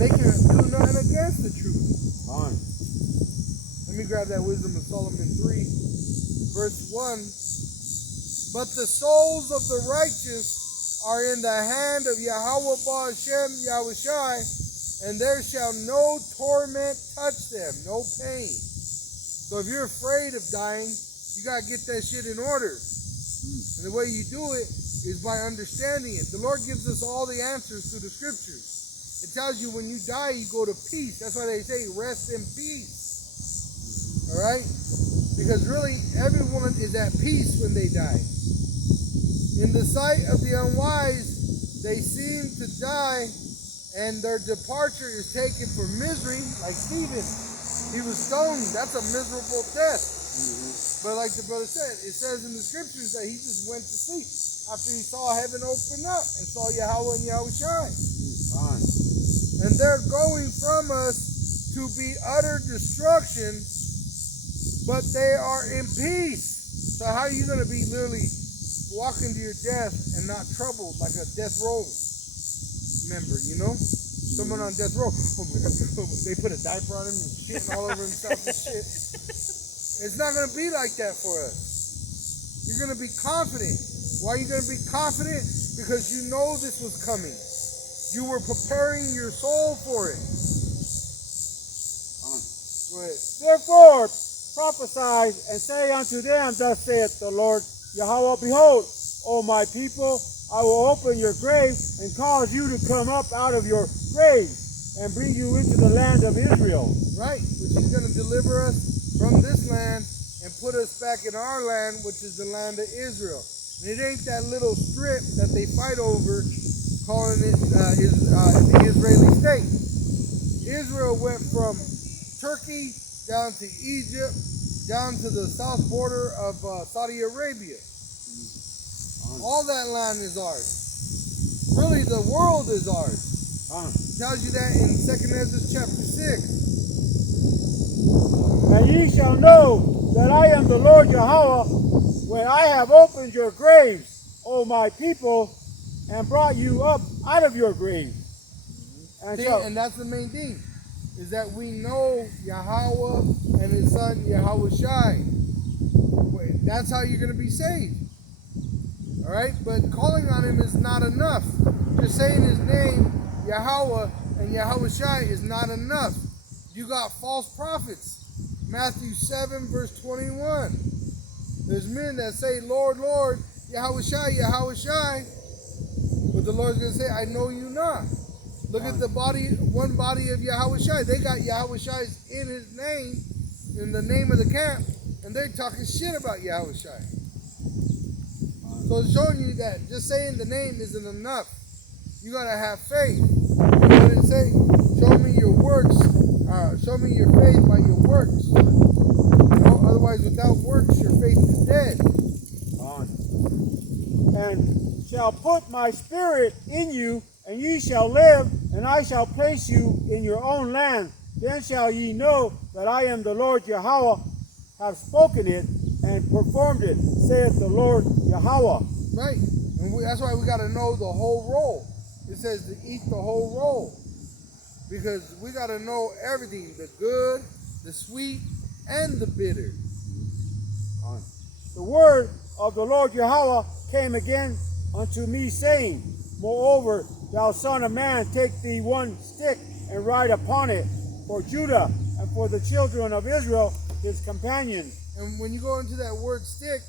they can do nothing against the truth. On. Let me grab that Wisdom of Solomon 3, verse 1. But the souls of the righteous are in the hand of Yahweh Ba'ashem Yahushai, and there shall no torment touch them, no pain. So if you're afraid of dying, you got to get that shit in order. And the way you do it is by understanding it. The Lord gives us all the answers through the scriptures. It tells you when you die, you go to peace. That's why they say rest in peace. All right? Because really, everyone is at peace when they die. In the sight of the unwise, they seem to die, and their departure is taken for misery, like Stephen. He was stoned. That's a miserable death. But like the brother said, it says in the scriptures that he just went to sleep after he saw heaven open up and saw Yahweh and Yahushai. And they're going from us to be utter destruction, but they are in peace. So how are you going to be literally walking to your death and not troubled like a death row member, you know? Someone on death row, they put a diaper on him and shitting all over himself and shit. It's not going to be like that for us. You're going to be confident. Why are you going to be confident? Because you know this was coming. You were preparing your soul for it. Go ahead. Therefore prophesy and say unto them, thus saith the Lord Yahweh, behold, O my people, I will open your grave and cause you to come up out of your grave and bring you into the land of Israel. Right, which he's going to deliver us from this land and put us back in our land, which is the land of Israel. And it ain't that little strip that they fight over, calling it the Israeli state. Israel went from Turkey down to Egypt, down to the south border of Saudi Arabia. All that land is ours. Really, the world is ours. It tells you that in 2nd Ezra chapter 6. And ye shall know that I am the Lord Yahweh when I have opened your graves, O my people, and brought you up out of your graves. And that's the main thing, is that we know Yahweh and his son Yahushai. That's how you're going to be saved. All right? But calling on him is not enough. Just saying his name, Yahweh and Yahushai, is not enough. You got false prophets. Matthew 7, verse 21. There's men that say, Lord, Lord, Yahushai, Yahushai. But the Lord's going to say, I know you not. Look at the body, one body of Yahushai. They got Yahushai in his name, in the name of the camp, and they're talking shit about Yahushai. So it's showing you that just saying the name isn't enough. You got to have faith. You know what it say? Show me your works. Show me your faith by your works. You know, otherwise, without works, your faith is dead. And shall put my spirit in you, and ye shall live, and I shall place you in your own land. Then shall ye know that I am the Lord Yahweh, have spoken it and performed it, saith the Lord Yahweh. Right. And that's why we got to know the whole roll. It says to eat the whole roll. Because we got to know everything, the good, the sweet, and the bitter. The word of the Lord Yahweh came again unto me, saying, Moreover, thou son of man, take thee one stick and write upon it for Judah and for the children of Israel, his companions. And when you go into that word stick,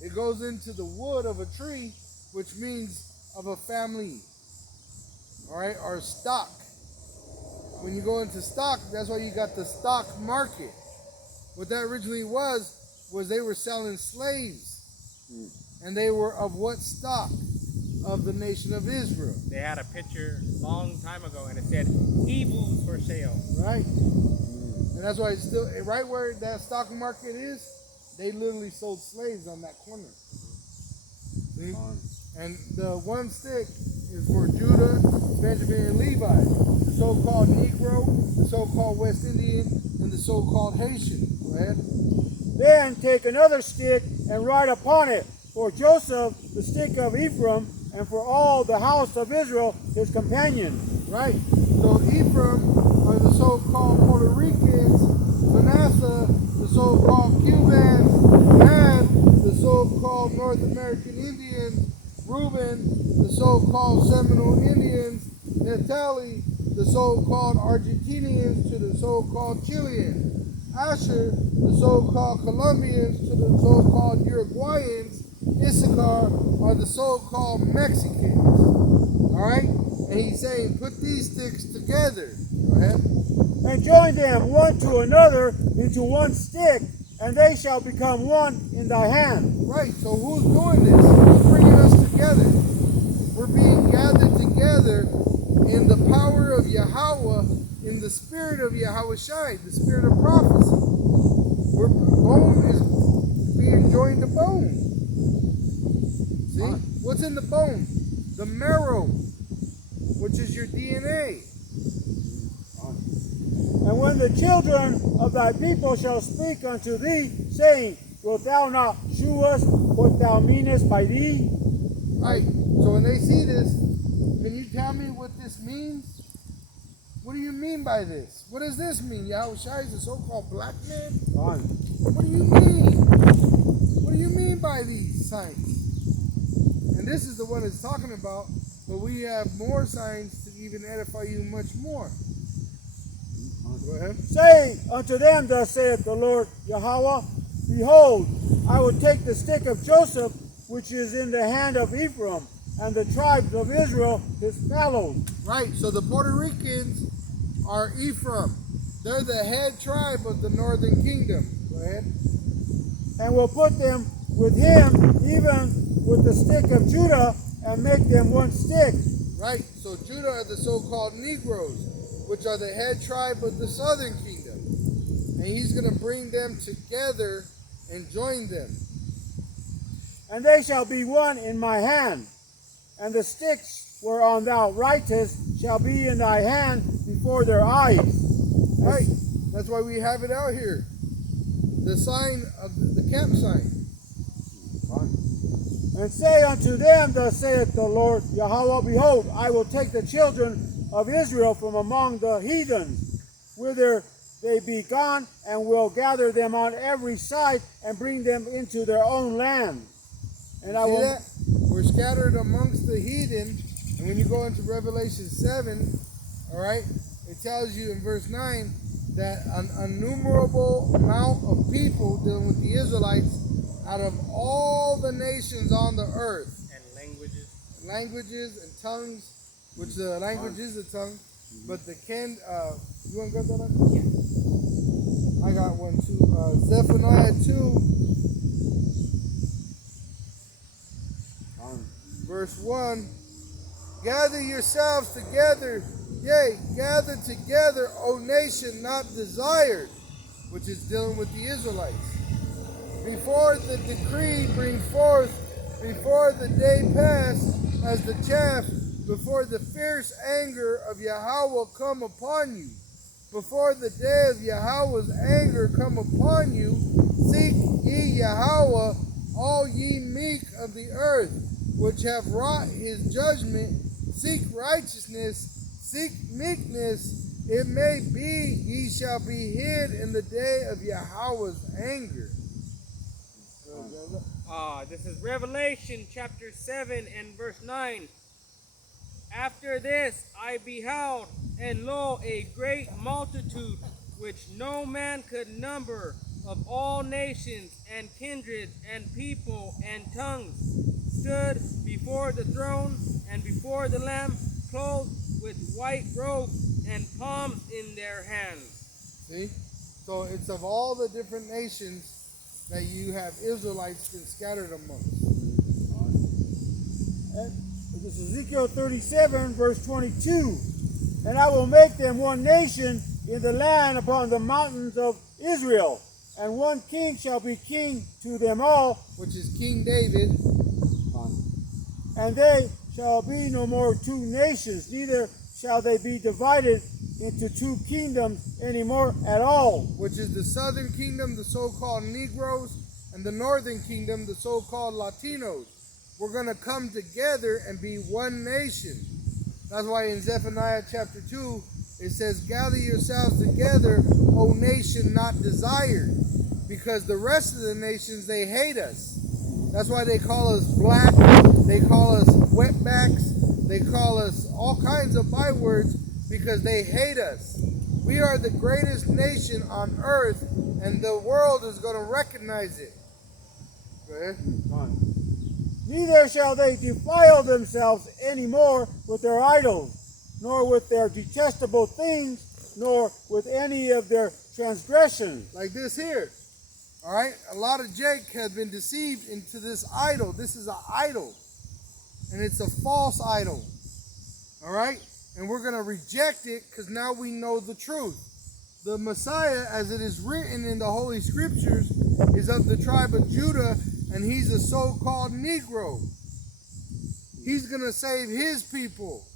it goes into the wood of a tree, which means of a family. All right, or stock. When you go into stock, that's why you got the stock market. What that originally was they were selling slaves. And they were of what stock? Of the nation of Israel. They had a picture a long time ago and it said, Hebrews for sale. Right. And that's why it's still, right where that stock market is, they literally sold slaves on that corner. See? And the one stick is for Judah, Benjamin, and Levi. The so-called Negro, the so-called West Indian, and the so-called Haitian. Go ahead. Then take another stick and write upon it for Joseph, the stick of Ephraim, and for all the house of Israel, his companion. Right. So Ephraim are the so-called Puerto Ricans, Manasseh, the so-called Cubans, Gad, the so-called North American Indians, Reuben, the so-called Seminole Indians, Naphtali, the so-called Argentinians to the so-called Chileans, Asher, the so-called Colombians to the so-called Uruguayans, Issachar are the so-called Mexicans. Alright? And he's saying, put these sticks together. Go ahead. And join them one to another into one stick, and they shall become one in thy hand. Right, so who's doing this? Who's bringing us together? We're being gathered together in the power of Yahweh, in the spirit of Yahweh Shai, the spirit of prophecy. Bone is being joined to bone. See? What's in the bone? The marrow, which is your DNA. And when the children of thy people shall speak unto thee, saying, Wilt thou not shew us what thou meanest by thee? Right. So when they see this, can you tell me what this means? What do you mean by this? What does this mean? Yahweh Shai is a so-called black man? What do you mean? What do you mean by these signs? And this is the one it's talking about, but we have more signs to even edify you much more. Go ahead. Say unto them, thus saith the Lord Yahweh, Behold, I will take the stick of Joseph, which is in the hand of Ephraim, and the tribes of Israel his fellows. Right, so the Puerto Ricans are Ephraim. They're the head tribe of the northern kingdom. Go ahead. And will put them with him, even with the stick of Judah, and make them one stick. Right, so Judah are the so-called Negroes, which are the head tribe of the southern kingdom. And he's going to bring them together and join them. And they shall be one in my hand, and the sticks whereon thou writest shall be in thy hand before their eyes. Right, that's why we have it out here. The sign of the camp sign. And say unto them, thus saith the Lord Yahweh, Behold, I will take the children of Israel from among the heathens, whither they be gone, and will gather them on every side, and bring them into their own land. And I will. That? We're scattered amongst the heathen, and when you go into Revelation 7, all right, it tells you in verse 9 that an innumerable amount of people dealing with the Israelites out of all the nations on the earth. And languages. Languages and tongues, which the language is a tongue, but the you want to go that? Yeah. I got one too. Zephaniah 2, verse 1. Gather yourselves together, yea, gather together, O nation not desired, which is dealing with the Israelites. Before the decree bring forth, before the day pass, as the chaff, before the fierce anger of Yahweh come upon you, before the day of Yahweh's anger come upon you, seek ye Yahweh, all ye meek of the earth, which have wrought his judgment, seek righteousness, seek meekness, it may be ye shall be hid in the day of Yahweh's anger. This is Revelation chapter 7 and verse 9. After this I beheld, and lo, a great multitude, which no man could number, of all nations and kindreds and people and tongues, stood before the throne and before the Lamb, clothed with white robes and palms in their hands. See? So it's of all the different nations that you have Israelites been scattered amongst. And this is Ezekiel 37, verse 22. And I will make them one nation in the land upon the mountains of Israel, and one king shall be king to them all, Which is King David. and they shall be no more two nations, neither shall they be divided into two kingdoms anymore at all. Which is the southern kingdom, the so-called Negroes, and the northern kingdom, the so-called Latinos. We're going to come together and be one nation. That's why in Zephaniah chapter 2, it says, gather yourselves together, O nation not desired. Because the rest of the nations, they hate us. That's why they call us black. They call us wetbacks. They call us all kinds of bywords because they hate us. We are the greatest nation on earth, and the world is going to recognize it. Go ahead. Neither shall they defile themselves any more with their idols, nor with their detestable things, nor with any of their transgressions. Like this here. All right? A lot of Jake has been deceived into this idol. This is an idol. And it's a false idol. All right? And we're going to reject it because now we know the truth. The Messiah, as it is written in the Holy Scriptures, is of the tribe of Judah, and he's a so-called Negro. He's going to save his people,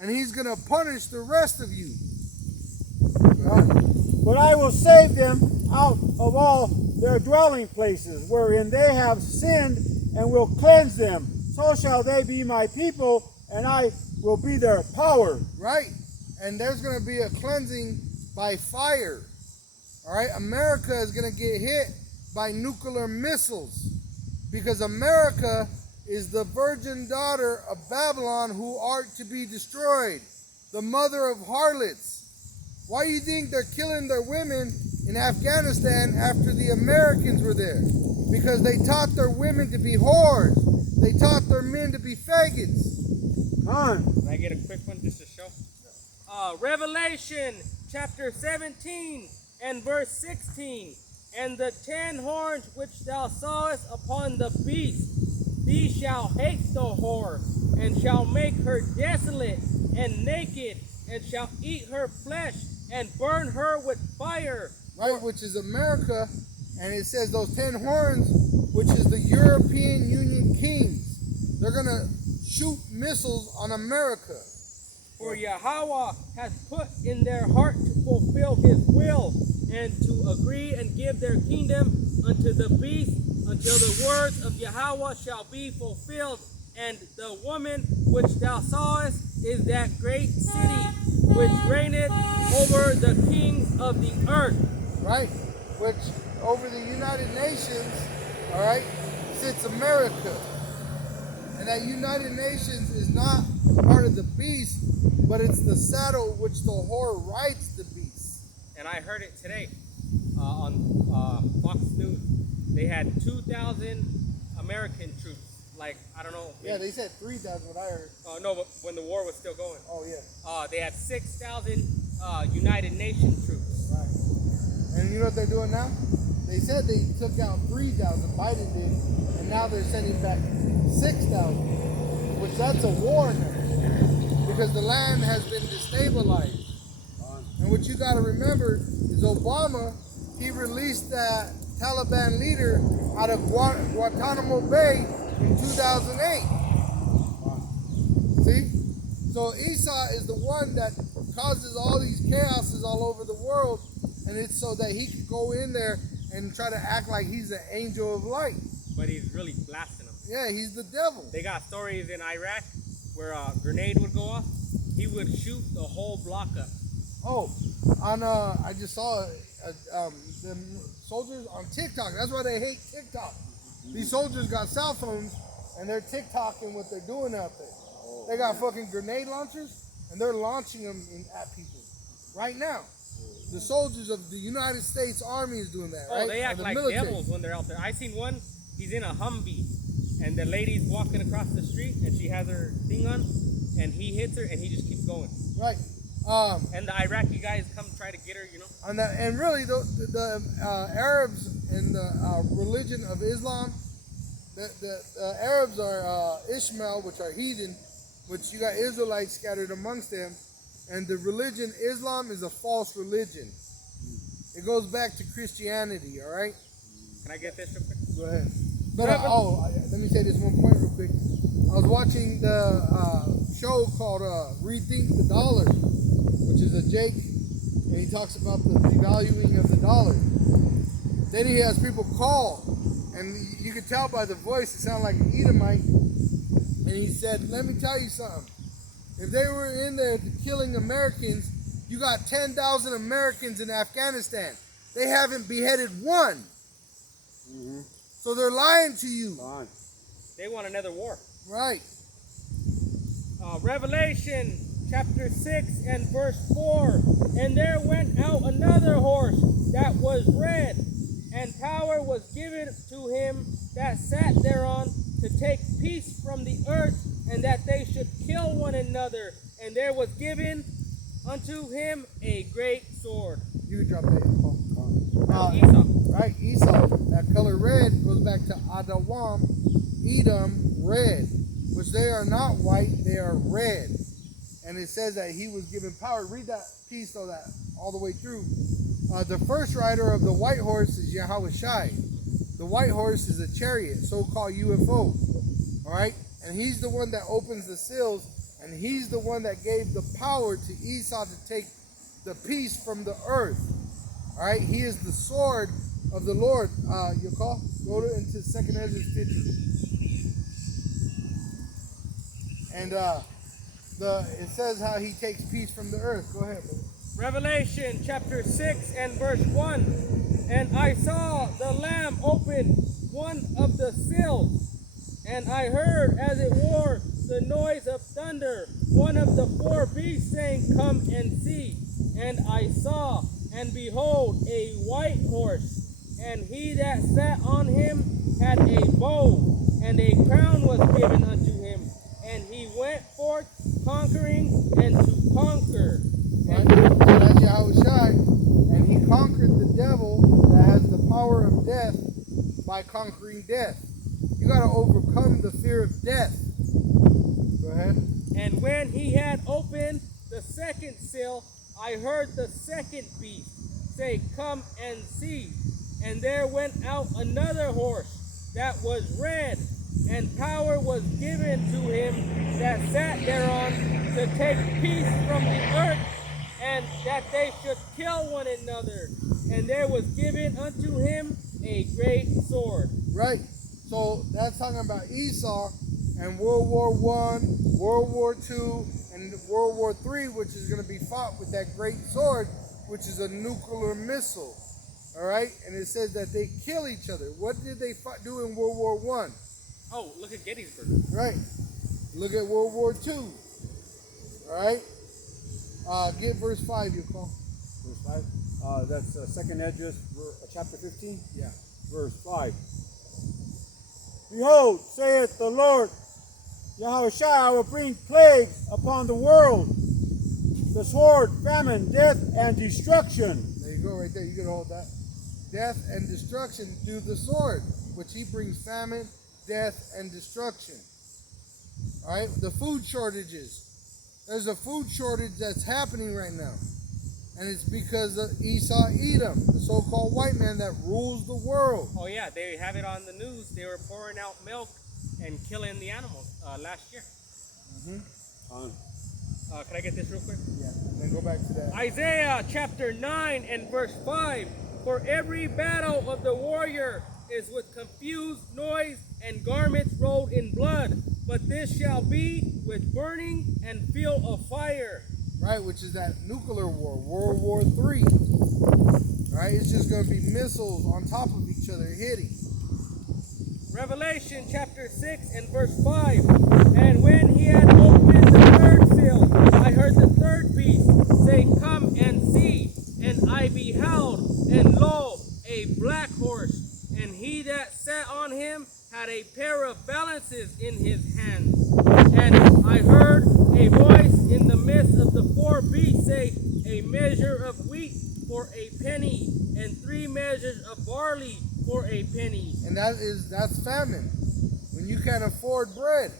and he's going to punish the rest of you. But I will save them out of all their dwelling places, wherein they have sinned, and will cleanse them. So shall they be my people, and I will be their power. Right? And there's going to be a cleansing by fire. All right? America is going to get hit by nuclear missiles because America is the virgin daughter of Babylon who are to be destroyed, the mother of harlots. Why do you think they're killing their women in Afghanistan after the Americans were there? Because they taught their women to be whores. They taught their men to be faggots. Can I get a quick one just to show? Revelation chapter 17 and verse 16. And the 10 horns which thou sawest upon the beast, these shall hate the whore, and shall make her desolate and naked, and shall eat her flesh, and burn her with fire. Right, which is America, and it says those 10 horns, which is the European Union kings. They're going to shoot missiles on America. For Yahweh hath put in their heart to fulfill his will, and to agree and give their kingdom unto the beast, until the words of Yahweh shall be fulfilled. And the woman which thou sawest is that great city, which reigneth over the kings of the earth. Right, which over the United Nations, all right, sits America. And that United Nations is not part of the beast, but it's the saddle which the whore rides the beast. And I heard it today on Fox News. They had 2,000 American troops. Like, I don't know. Yeah, they said 3,000 what I heard. No, but when the war was still going. Oh, yeah. They had 6,000 United Nations troops. Right. And you know what they're doing now? They said they took out 3,000, Biden did, and now they're sending back 6,000, which that's a war now, because the land has been destabilized. And what you got to remember is Obama, he released that Taliban leader out of Guantanamo Bay in 2008. See? So Esau is the one that causes all these chaoses all over the world, and it's so that he could go in there and try to act like he's an angel of light. But he's really blasting them. Yeah, he's the devil. They got stories in Iraq where a grenade would go off. He would shoot the whole block up. Oh, on I just saw the soldiers on TikTok. That's why they hate TikTok. These soldiers got cell phones and they're TikToking what they're doing out there. They got fucking grenade launchers and they're launching them at people right now. The soldiers of the United States Army is doing that, right? Oh, they act like military. devils when they're out there. I seen one, he's in a Humvee, and the lady's walking across the street, and she has her thing on, and he hits her, and he just keeps going. Right. And the Iraqi guys come try to get her, you know. And really, the Arabs and the religion of Islam, the Arabs are Ishmael, which are heathen, which you got Israelites scattered amongst them. And the religion, Islam, is a false religion. It goes back to Christianity, all right? Can I get this real quick? Go ahead. But, let me say this one point real quick. I was watching the show called Rethink the Dollar, which is a Jake, and he talks about the devaluing of the dollar. Then he has people call, and you can tell by the voice, it sounded like an Edomite. And he said, let me tell you something. If they were in there killing Americans, you got 10,000 Americans in Afghanistan. They haven't beheaded one. Mm-hmm. So they're lying to you. Fine. They want another war. Right. Revelation chapter 6 and verse 4. And there went out another horse that was red, and power was given to him that sat thereon to take peace from the earth, and that they should kill one another. And there was given unto him a great sword. You can drop that info. Esau. Right, Esau. That color red goes back to Adawam, Edom, red, which they are not white, they are red. And it says that he was given power. Read that piece though, that all the way through. The first rider of the white horse is Yahweh Shai. The white horse is a chariot, so-called UFO. All right, and he's the one that opens the seals, and he's the one that gave the power to Esau to take the peace from the earth. All right, he is the sword of the Lord. You call? Go to into 2nd Ezra 50. And it says how he takes peace from the earth. Go ahead, brother. Revelation chapter 6 and verse 1. And I saw the Lamb open one of the seals, and I heard as it were the noise of thunder, one of the four beasts saying, Come and see. And I saw, and behold, a white horse, and he that sat on him had a bow, and a crown was given unto him. And he went forth conquering and to conquer. Right? So that's Yahweh Shai. And he conquered the devil that has the power of death by conquering death. You got to overcome the fear of death. Go ahead. And when he had opened the second seal, I heard the second beast say, Come and see. And there went out another horse that was red, and power was given to him that sat thereon to take peace from the earth, and that they should kill one another. And there was given unto him a great sword. Right. So that's talking about Esau and World War I, World War II, and World War III, which is going to be fought with that great sword, which is a nuclear missile. All right? And it says that they kill each other. What did they do in World War I? Oh, look at Gettysburg. Right. Look at World War II. All right? Get verse 5, you call. Verse 5. That's 2nd Ezra, chapter 15. Yeah. Verse 5. Behold, saith the Lord Yahweh Shai, I will bring plagues upon the world, the sword, famine, death, and destruction. There you go, right there. You can hold that. Death and destruction through the sword, which he brings famine, death, and destruction. All right, the food shortages. There's a food shortage that's happening right now. And it's because of Esau Edom, the so-called white man that rules the world. Oh yeah, they have it on the news. They were pouring out milk and killing the animals last year. Can I get this real quick? Yeah, and then go back to that. Isaiah chapter 9 and verse 5. For every battle of the warrior is with confused noise and garments rolled in blood. But this shall be with burning and fuel of fire. Right, which is that nuclear war, World War III. Right, it's just going to be missiles on top of each other hitting. Revelation chapter 6 and verse 5. And when he had opened the third seal, I heard the third beast say, Come and see. And I beheld, and lo, a black horse, and he that sat on him had a pair of balances in his hands. And I heard a voice in the midst of the four beasts say, A measure of wheat for a penny, and 3 measures of barley for a penny. And that's famine. When you can't afford bread.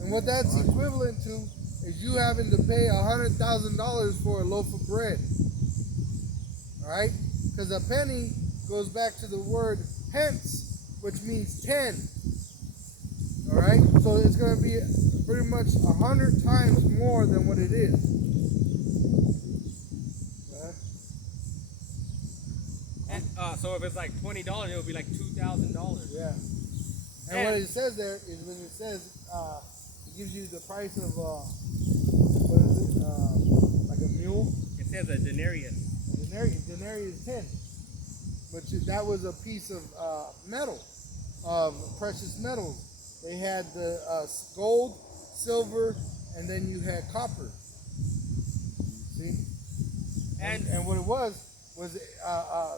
And what that's equivalent to is you having to pay $100,000 for a loaf of bread. All right? Because a penny goes back to the word pence, which means 10. All right? So it's going to be pretty much 100 times more than what it is. And, so if it's like $20, it would be like $2,000. Yeah. And what it says there is when it says gives you the price of what is it? Like a mule. It says a denarius. Denarius is 10. But that was a piece of metal, of precious metals. They had the gold, silver, and then you had copper. See? And what it was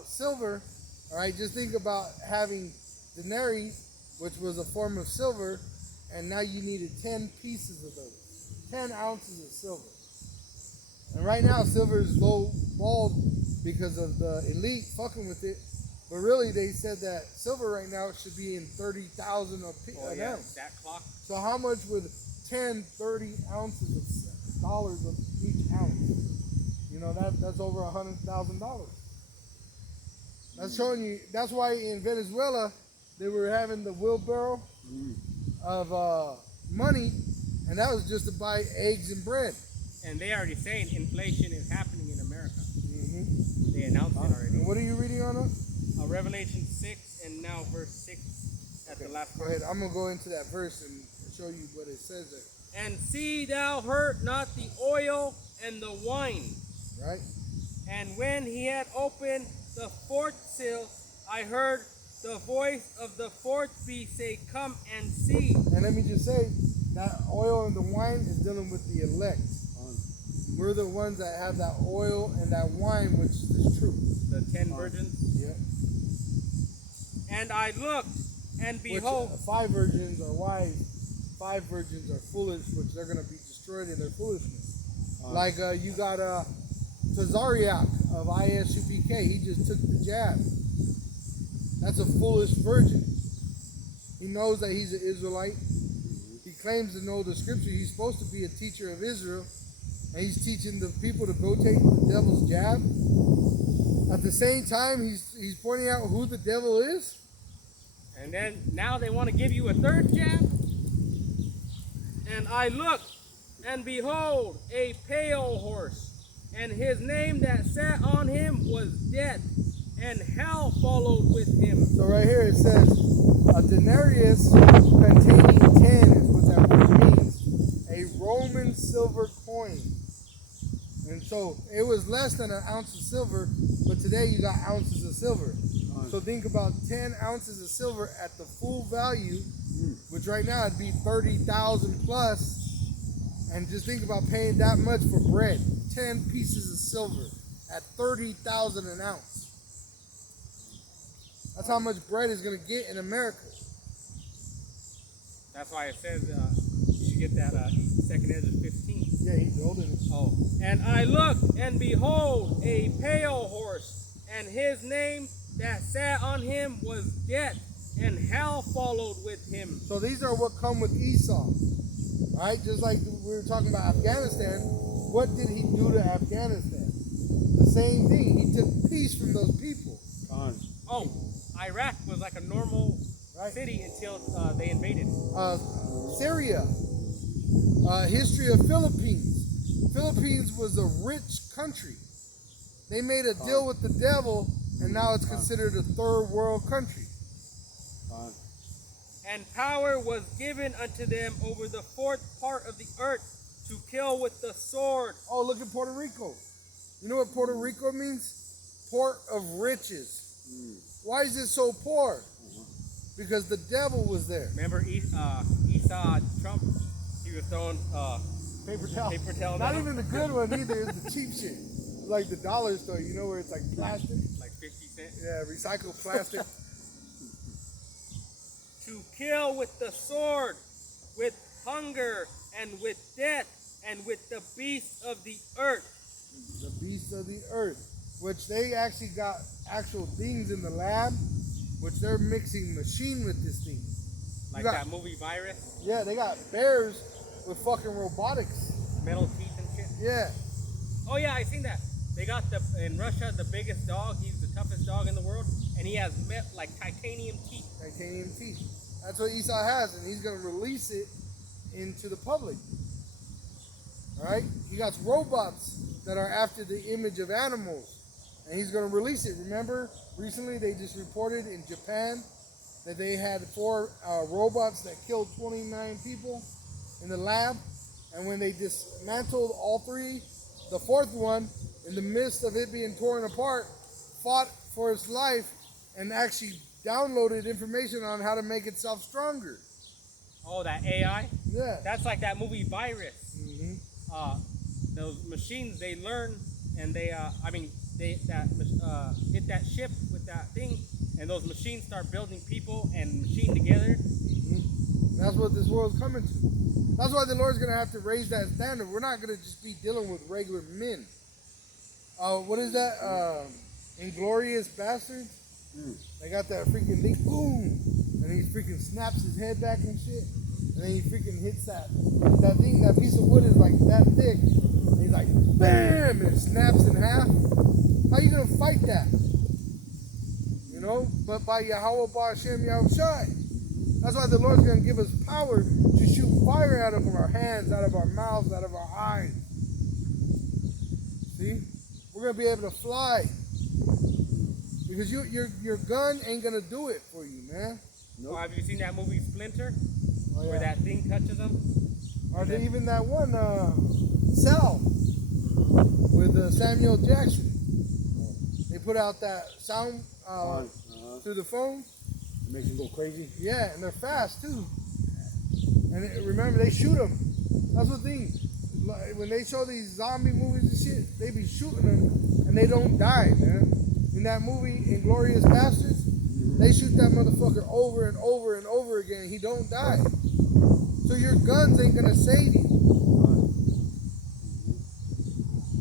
silver. All right, just think about having denarii, which was a form of silver, and now you needed 10 pieces of those, 10 ounces of silver. And right now, silver is low balled because of the elite fucking with it. But really, they said that silver right now should be in 30,000 an ounce. That clock. So how much would 10, 30 ounces of dollars of each ounce? You know, that's over $100,000. That's showing you. That's why in Venezuela they were having the wheelbarrow of money, and that was just to buy eggs and bread. And they already saying inflation is happening in America. Mm-hmm. They announced it already. And what are you reading on it? Revelation 6 and now verse 6 at the last Go part. ahead. I'm gonna go into that verse and show you what it says there. And see thou hurt not the oil and the wine. Right? And when he had opened the fourth seal, I heard the voice of the fourth beast say, Come and see. And let me just say, that oil and the wine is dealing with the elect. We're the ones that have that oil and that wine, which is true. The 10 virgins. Yeah. And I looked, and behold, Which, 5 virgins are wise, 5 virgins are foolish, which they're going to be destroyed in their foolishness. Like you got Tazariak of ISUPK, he just took the jab. That's a foolish virgin. He knows that he's an Israelite. He claims to know the scripture. He's supposed to be a teacher of Israel, and he's teaching the people to go take the devil's jab. At the same time, he's pointing out who the devil is. and then now they want to give you a third jab. And I looked, and behold, a pale horse, and his name that sat on him was Death, and hell followed with him. So right here it says, a denarius containing 10 is what that word means. A Roman silver coin. And so it was less than an ounce of silver, but today you got ounces of silver. So think about 10 ounces of silver at the full value, which right now it'd be 30,000 plus. And just think about paying that much for bread. 10 pieces of silver at 30,000 an ounce. That's how much bread is going to get in America. That's why it says you should get that 2nd Ezra 15. Yeah, he's holding it. Oh. And I looked, and behold, a pale horse, and his name that sat on him was Death, and hell followed with him. So these are what come with Esau. Right? Just like we were talking about Afghanistan. What did he do to Afghanistan? The same thing. He took peace from those people. Oh, Iraq was like a normal city until they invaded. Syria. History of Philippines. Philippines was a rich country. They made a deal with the devil, and now it's considered a third world country. And power was given unto them over the fourth part of the earth to kill with the sword. Oh, look at Puerto Rico. You know what Puerto Rico means? Port of riches. Why is it so poor? Because the devil was there. Remember Esau Trump? He was throwing Paper towel. paper towel. Not down even the good one either. It's the cheap shit. Like the dollar store, you know, where it's like plastic. like 50 cents. Yeah, recycled plastic. To kill with the sword, with hunger, and with death, and with the beasts of the earth. The beasts of the earth, which they actually got actual things in the lab, which they're mixing machine with this thing. Like that movie Virus, Yeah, they got bears with fucking robotics. metal teeth and shit. Yeah. Oh yeah, I seen that. They got in Russia the biggest dog. He's the toughest dog in the world, and he has like titanium teeth. Titanium teeth. That's what Esau has, and he's going to release it into the public. All right? He got robots that are after the image of animals, and he's going to release it. Remember, recently they just reported in Japan that they had 4 robots that killed 29 people. in the lab, and when they dismantled all three, the fourth one, in the midst of it being torn apart, fought for its life and actually downloaded information on how to make itself stronger. Oh, that AI? Yeah. That's like that movie Virus. Hmm. Those machines, they learn, and they hit that ship with that thing, and those machines start building people and machine together. That's what this world's coming to. That's why the Lord's gonna have to raise that standard. We're not gonna just be dealing with regular men. What is that? Inglorious Bastards. They got that freaking thing, boom, and he freaking snaps his head back and shit, and then he freaking hits that thing. That piece of wood is like that thick. And he's like, bam, and it snaps in half. How you gonna fight that? You know, but by Yahweh Ba'Shem Yahushai. That's why the Lord's gonna give us power to shoot fire out of our hands, out of our mouths, out of our eyes. See, we're gonna be able to fly. Because your gun ain't gonna do it for you, man. Nope. Have you seen that movie Splinter? Oh, yeah. Where that thing touches them? Or even that one, Cell, with Samuel Jackson. They put out that sound through the phone. It makes them go crazy. Yeah, and they're fast too. And remember, they shoot them. That's the thing. Like, when they show these zombie movies and shit, they be shooting them and they don't die, man. In that movie, Inglorious Bastards, they shoot that motherfucker over and over and over again. He don't die. So your guns ain't gonna save you.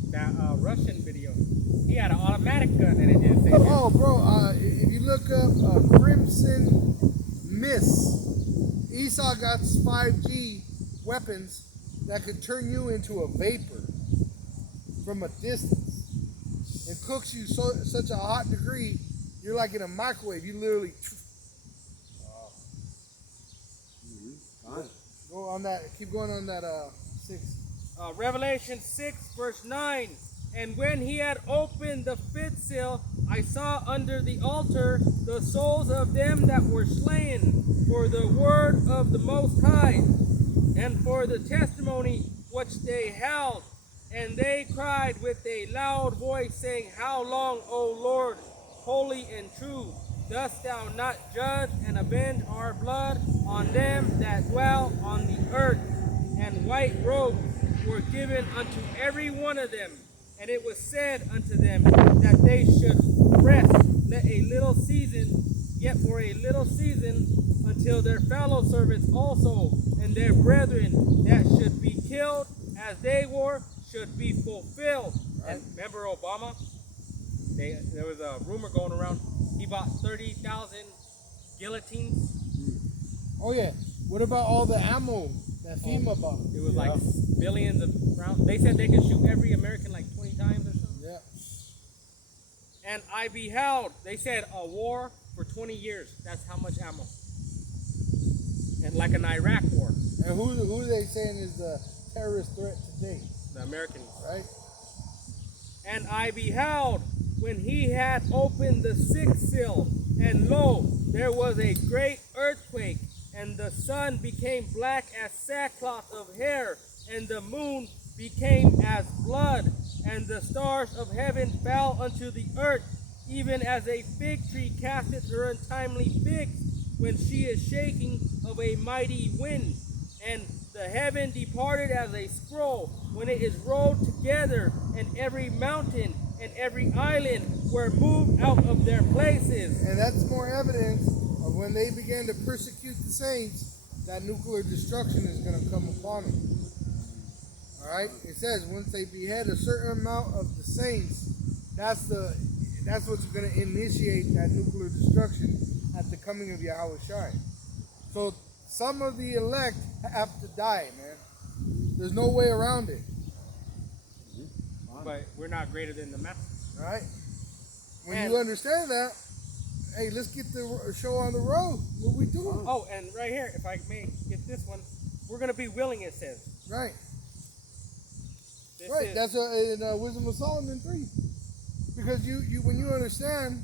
That Russian video, he had an automatic gun and it didn't save him. Oh, bro, if you look up Crimson Mist, Esau got 5G weapons that could turn you into a vapor from a distance. It cooks you such a hot degree, you're like in a microwave. You literally go on that. Keep going on that 6. Revelation 6 verse 9. And when he had opened the 5th seal, I saw under the altar the souls of them that were slain for the word of the Most High, and for the testimony which they held. And they cried with a loud voice, saying, How long, O Lord, holy and true, dost thou not judge and avenge our blood on them that dwell on the earth? And white robes were given unto every one of them. And it was said unto them that they should rest yet a little season, until their fellow servants also and their brethren that should be killed as they were should be fulfilled. And remember Obama? There was a rumor going around. He bought 30,000 guillotines. Oh yeah. What about all the ammo that FEMA bought? It was like billions of rounds. They said they could shoot every American like 20 times or something. Yeah. And I beheld, they said, a war for 20 years. That's how much ammo. And like an Iraq war. And who are they saying is the terrorist threat today? The Americans. Right? And I beheld when he had opened the 6th seal, and lo, there was a great earthquake, and the sun became black as sackcloth of hair, and the moon became as blood, and the stars of heaven fell unto the earth, even as a fig tree casteth her untimely figs when she is shaking of a mighty wind. And the heaven departed as a scroll when it is rolled together, and every mountain and every island were moved out of their places. And that's more evidence of when they began to persecute the saints, that nuclear destruction is going to come upon them. All right? It says once they behead a certain amount of the saints, that's what's going to initiate that nuclear destruction at the coming of Yahweh Shai. So some of the elect have to die, man. There's no way around it. But we're not greater than the masses. Right? When you understand that, hey, let's get the show on the road. What we doing? Oh, and right here, if I may get this one, we're going to be willing, it says. Right. This Right. is- That's in Wisdom of Solomon 3. Because you when you understand,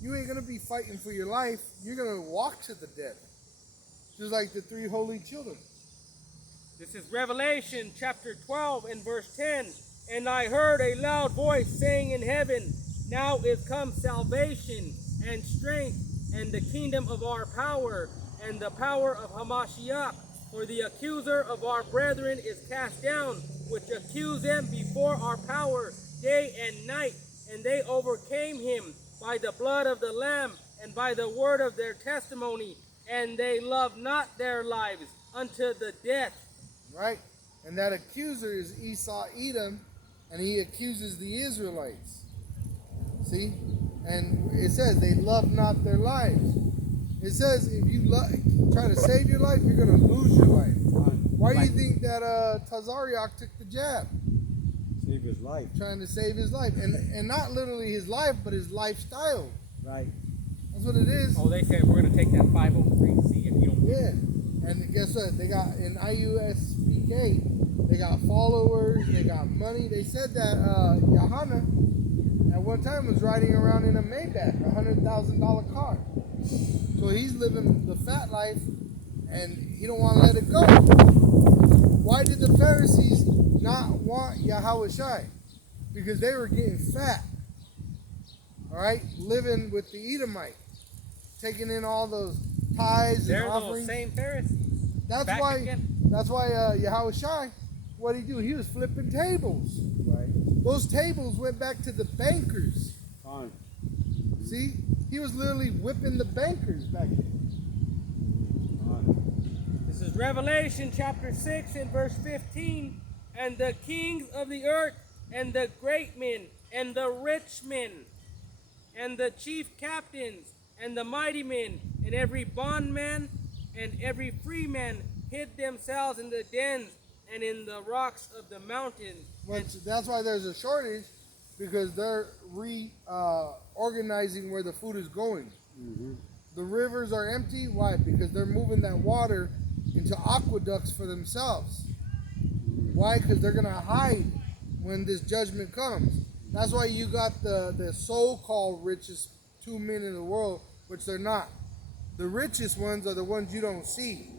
you ain't going to be fighting for your life. You're going to walk to the death. Just like the 3 holy children. This is Revelation chapter 12 and verse 10. And I heard a loud voice saying in heaven, now is come salvation and strength and the kingdom of our power and the power of Hamashiach. For the accuser of our brethren is cast down, which accused them before our power day and night. And they overcame him by the blood of the Lamb and by the word of their testimony. And they loved not their lives unto the death. Right? And that accuser is Esau Edom, and he accuses the Israelites. See? And it says they love not their lives. It says if you try to save your life, you're going to lose your life. Why do you think that Tazariak took the jab? Save his life. Trying to save his life. And not literally his life, but his lifestyle. Right. That's what it is. Oh, they said we're going to take that 503C if you don't. Yeah. And guess what? They got in IUSPK, they got followers, they got money. They said that Yohana at one time was riding around in a Maybach, $100,000 car. So he's living the fat life, and he don't want to let it go. Why did the Pharisees not want Yahweh Shai? Because they were getting fat. All right, living with the Edomite, taking in all those tithes and They're offerings. those same Pharisees. That's Back why. again. That's why Yahweh Shai, what did he do? He was flipping tables. Right. Those tables went back to the bankers. Fine. See, he was literally whipping the bankers back then. This is Revelation chapter 6 and verse 15. And the kings of the earth, and the great men, and the rich men, and the chief captains, and the mighty men, and every bondman, and every free man hid themselves in the dens and in the rocks of the mountains. That's why there's a shortage, because they're organizing where the food is going. Mm-hmm. The rivers are empty. Why? Because they're moving that water into aqueducts for themselves. Why? Because they're going to hide when this judgment comes. That's why you got the so-called richest 2 men in the world, which they're not. The richest ones are the ones you don't see.